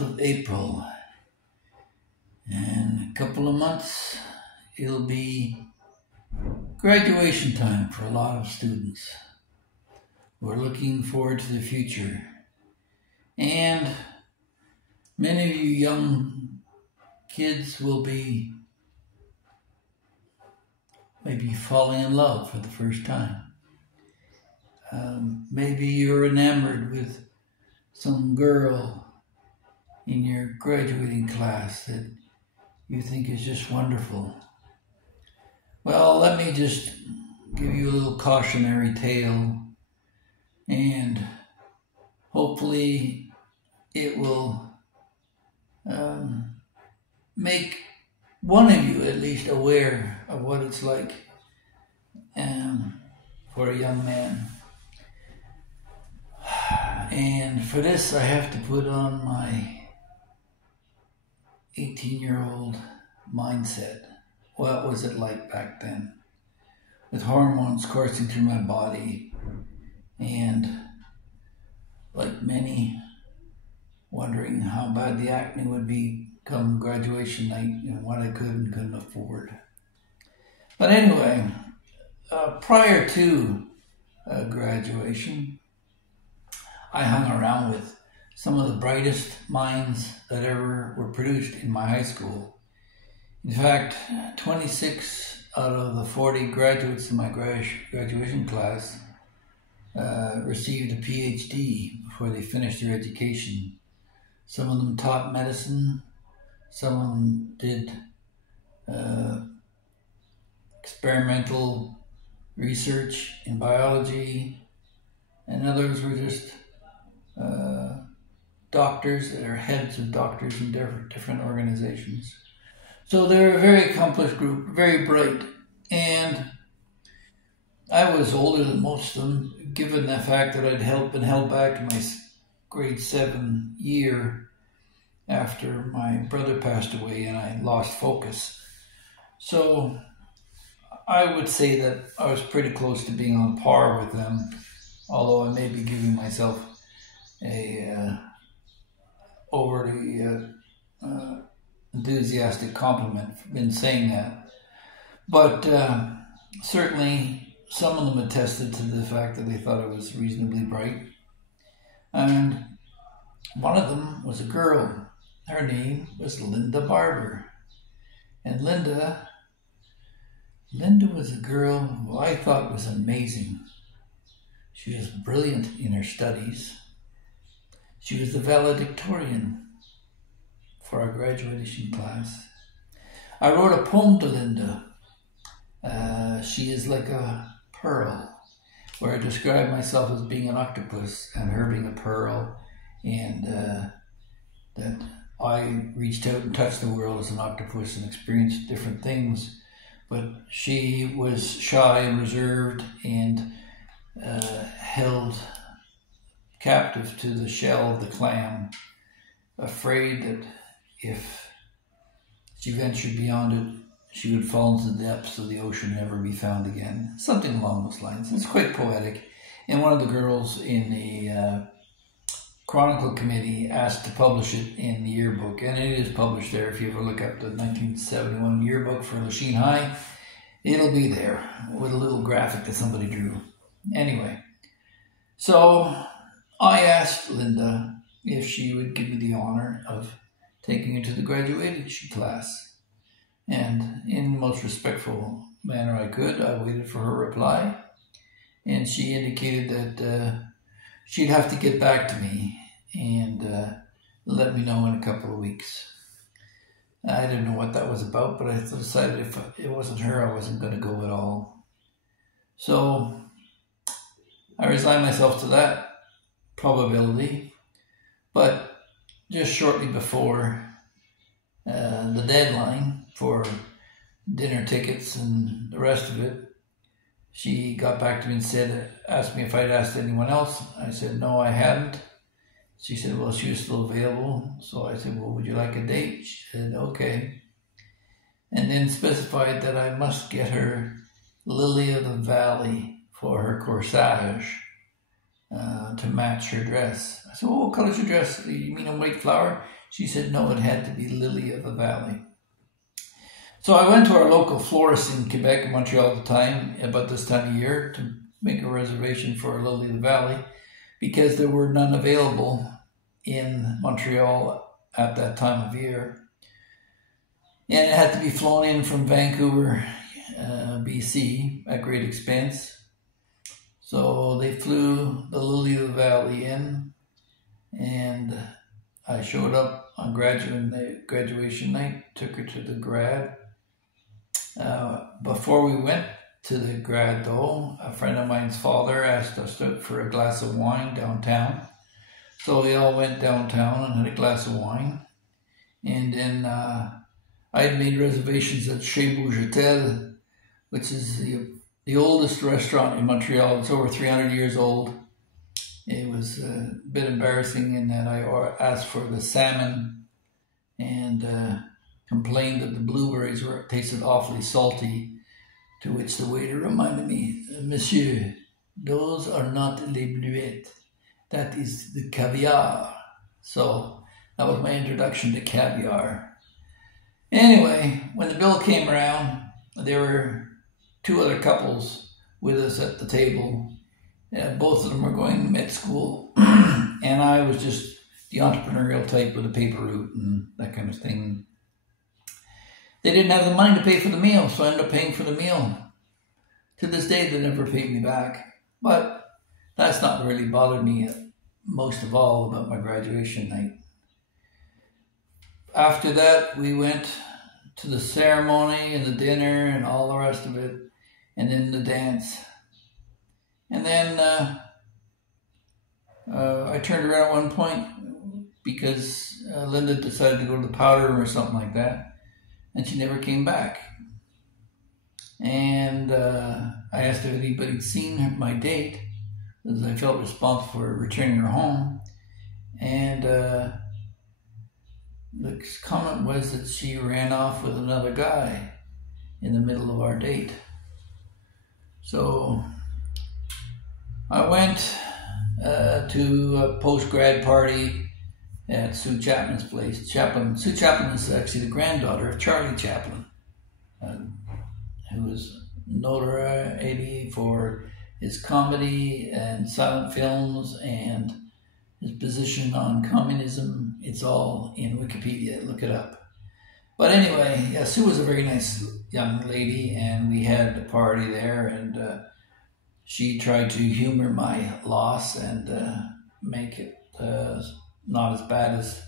month of April. In a couple of months, it'll be graduation time for a lot of students. We're looking forward to the future. And many of you young kids will be maybe falling in love for the first time. Maybe you're enamored with some girl in your graduating class that you think is just wonderful. Well, let me just give you a little cautionary tale, and hopefully it will make one of you at least aware of what it's like for a young man. And for this, I have to put on my 18-year-old mindset. What was it like back then? With hormones coursing through my body, and like many, wondering how bad the acne would be come graduation night and what I could and couldn't afford. But anyway, prior to graduation, I hung around with some of the brightest minds that ever were produced in my high school. In fact, 26 out of the 40 graduates in my graduation class received a PhD before they finished their education. Some of them taught medicine, some of them did experimental research in biology, and others were just doctors that are heads of doctors in different organizations. So they're a very accomplished group, very bright. And I was older than most of them, given the fact that I'd been held back in my grade 7 year after my brother passed away and I lost focus. So I would say that I was pretty close to being on par with them, although I may be giving myself a overly enthusiastic compliment in saying that. But certainly some of them attested to the fact that they thought I was reasonably bright. And one of them was a girl. Her name was Linda Barber. And Linda was a girl who I thought was amazing. She was brilliant in her studies. She was the valedictorian for our graduation class. I wrote a poem to Linda. She is like a pearl, where I described myself as being an octopus and her being a pearl, and that I reached out and touched the world as an octopus and experienced different things, but she was shy and reserved and held captive to the shell of the clam, afraid that if she ventured beyond it, she would fall into the depths of the ocean and never be found again. Something along those lines. It's quite poetic. And one of the girls in the Chronicle Committee asked to publish it in the yearbook, and it is published there. If you ever look up the 1971 yearbook for Lachine High, it'll be there with a little graphic that somebody drew. Anyway, so I asked Linda if she would give me the honor of taking her to the graduation class. And in the most respectful manner I could, I waited for her reply. And she indicated that she'd have to get back to me and let me know in a couple of weeks. I didn't know what that was about, but I decided if it wasn't her, I wasn't going to go at all. So I resigned myself to that probability. But just shortly before the deadline for dinner tickets and the rest of it, she got back to me and asked me if I'd asked anyone else. I said, no, I hadn't. She said, well, she was still available. So I said, well, would you like a date? She said, okay. And then specified that I must get her Lily of the Valley for her corsage. to match her dress. I said, well, what color's your dress? You mean a white flower? She said, no, it had to be lily of the valley. So I went to our local florist in Quebec, Montreal at the time, about this time of year, to make a reservation for a lily of the valley, because there were none available in Montreal at that time of year. And it had to be flown in from Vancouver, BC, at great expense. So they flew the lily of the valley in, and I showed up on graduation night, took her to the grad. Before we went to the grad, though, a friend of mine's father asked us out for a glass of wine downtown. So we all went downtown and had a glass of wine. And then I had made reservations at Chez Bourgetel, which is the oldest restaurant in Montreal. It's over 300 years old. It was a bit embarrassing in that I asked for the salmon and complained that the blueberries tasted awfully salty, to which the waiter reminded me, Monsieur, those are not les bleuettes. That is the caviar. So that was my introduction to caviar. Anyway, when the bill came around, there were two other couples with us at the table. Both of them were going to med school, and I was just the entrepreneurial type with a paper route and that kind of thing. They didn't have the money to pay for the meal, so I ended up paying for the meal. To this day, they never paid me back. But that's not really bothered me most of all about my graduation night. After that, we went to the ceremony and the dinner and all the rest of it, and then the dance. And then I turned around at one point because Linda decided to go to the powder room or something like that, and she never came back. And I asked if anybody had seen my date, as I felt responsible for returning her home. And the comment was that she ran off with another guy in the middle of our date. So I went to a post-grad party at Sue Chapman's place. Sue Chapman is actually the granddaughter of Charlie Chaplin, who was notoriety for his comedy and silent films and his position on communism. It's all in Wikipedia, look it up. But anyway, yeah, Sue was a very nice young lady, and we had a party there, and she tried to humor my loss and make it not as bad as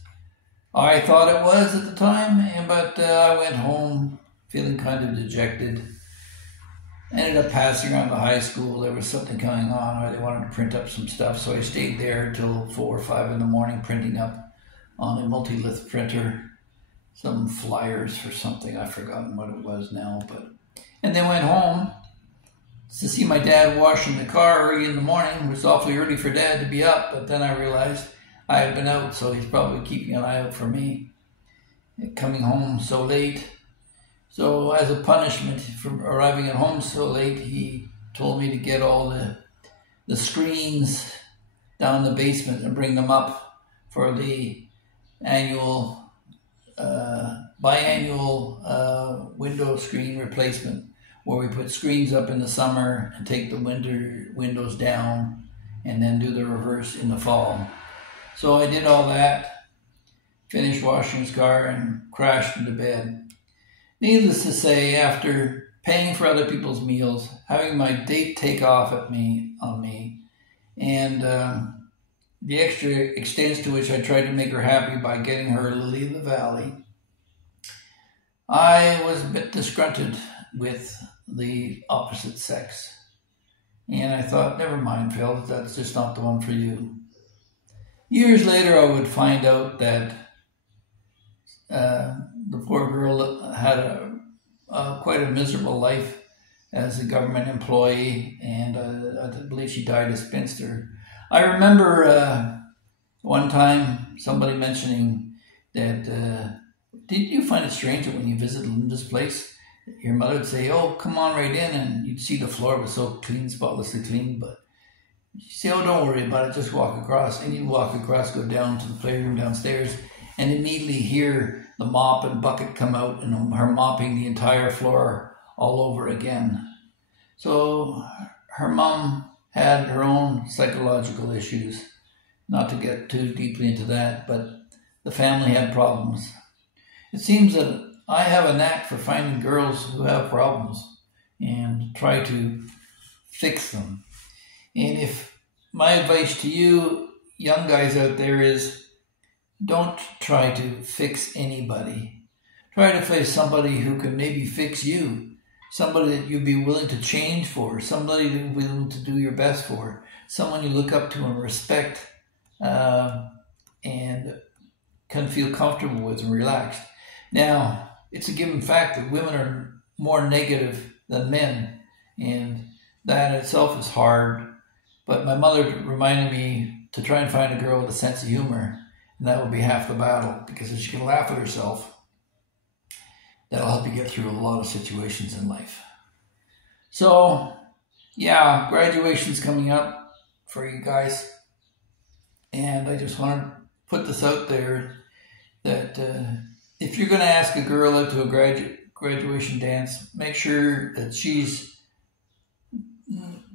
I thought it was at the time. But I went home feeling kind of dejected. Ended up passing around the high school. There was something going on, or they wanted to print up some stuff, so I stayed there till 4 or 5 in the morning printing up on a multi-lith printer some flyers for something. I've forgotten what it was now, and then went home to see my dad washing the car early in the morning. It was awfully early for Dad to be up, but then I realized I had been out, so he's probably keeping an eye out for me, coming home so late. So as a punishment for arriving at home so late, he told me to get all the screens down the basement and bring them up for the biannual window screen replacement, where we put screens up in the summer and take the windows down and then do the reverse in the fall. So I did all that, finished washing his car, and crashed into bed. Needless to say, after paying for other people's meals, having my date take off on me, and the extra extents to which I tried to make her happy by getting her a lily of the valley, I was a bit disgruntled with the opposite sex. And I thought, never mind, Phil, that's just not the one for you. Years later, I would find out that the poor girl had quite a miserable life as a government employee, and I believe she died a spinster. I remember one time somebody mentioning that, did you find it strange that when you visited Linda's place, your mother would say, oh, come on right in, and you'd see the floor was so clean, spotlessly clean, but She said, oh, don't worry about it, just walk across. And you walk across, go down to the playroom downstairs, and immediately hear the mop and bucket come out and her mopping the entire floor all over again. So her mom had her own psychological issues. Not to get too deeply into that, but the family had problems. It seems that I have a knack for finding girls who have problems and try to fix them. And if my advice to you young guys out there is, don't try to fix anybody. Try to find somebody who can maybe fix you. Somebody that you'd be willing to change for. Somebody that you're willing to do your best for. Someone you look up to and respect and can feel comfortable with and relaxed. Now, it's a given fact that women are more negative than men, and that in itself is hard. But my mother reminded me to try and find a girl with a sense of humor, and that will be half the battle, because if she can laugh at herself, that'll help you get through a lot of situations in life. So, yeah, graduation's coming up for you guys. And I just want to put this out there that if you're going to ask a girl out to a graduation dance, make sure that she's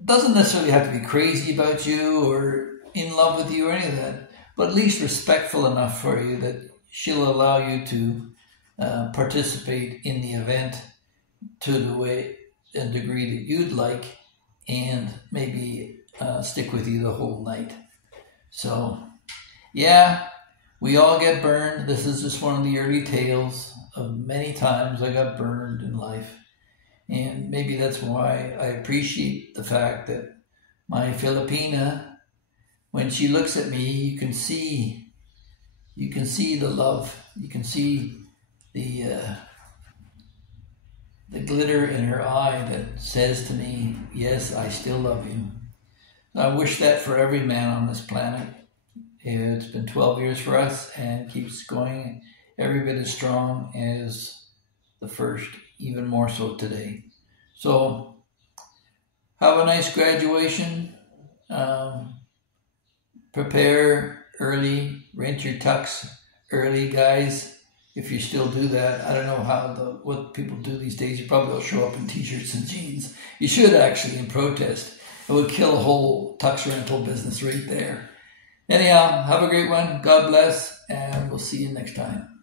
doesn't necessarily have to be crazy about you or in love with you or any of that, but at least respectful enough for you that she'll allow you to participate in the event to the way and degree that you'd like, and maybe stick with you the whole night. So, yeah, we all get burned. This is just one of the early tales of many times I got burned in life. And maybe that's why I appreciate the fact that my Filipina, when she looks at me, you can see the love. You can see the glitter in her eye that says to me, yes, I still love you. I wish that for every man on this planet. It's been 12 years for us and keeps going every bit as strong as the first, even more so today. So, have a nice graduation. Prepare early, rent your tux early, guys. If you still do that, I don't know what people do these days. You probably will show up in t-shirts and jeans. You should actually in protest. It would kill a whole tux rental business right there. Anyhow, have a great one. God bless, and we'll see you next time.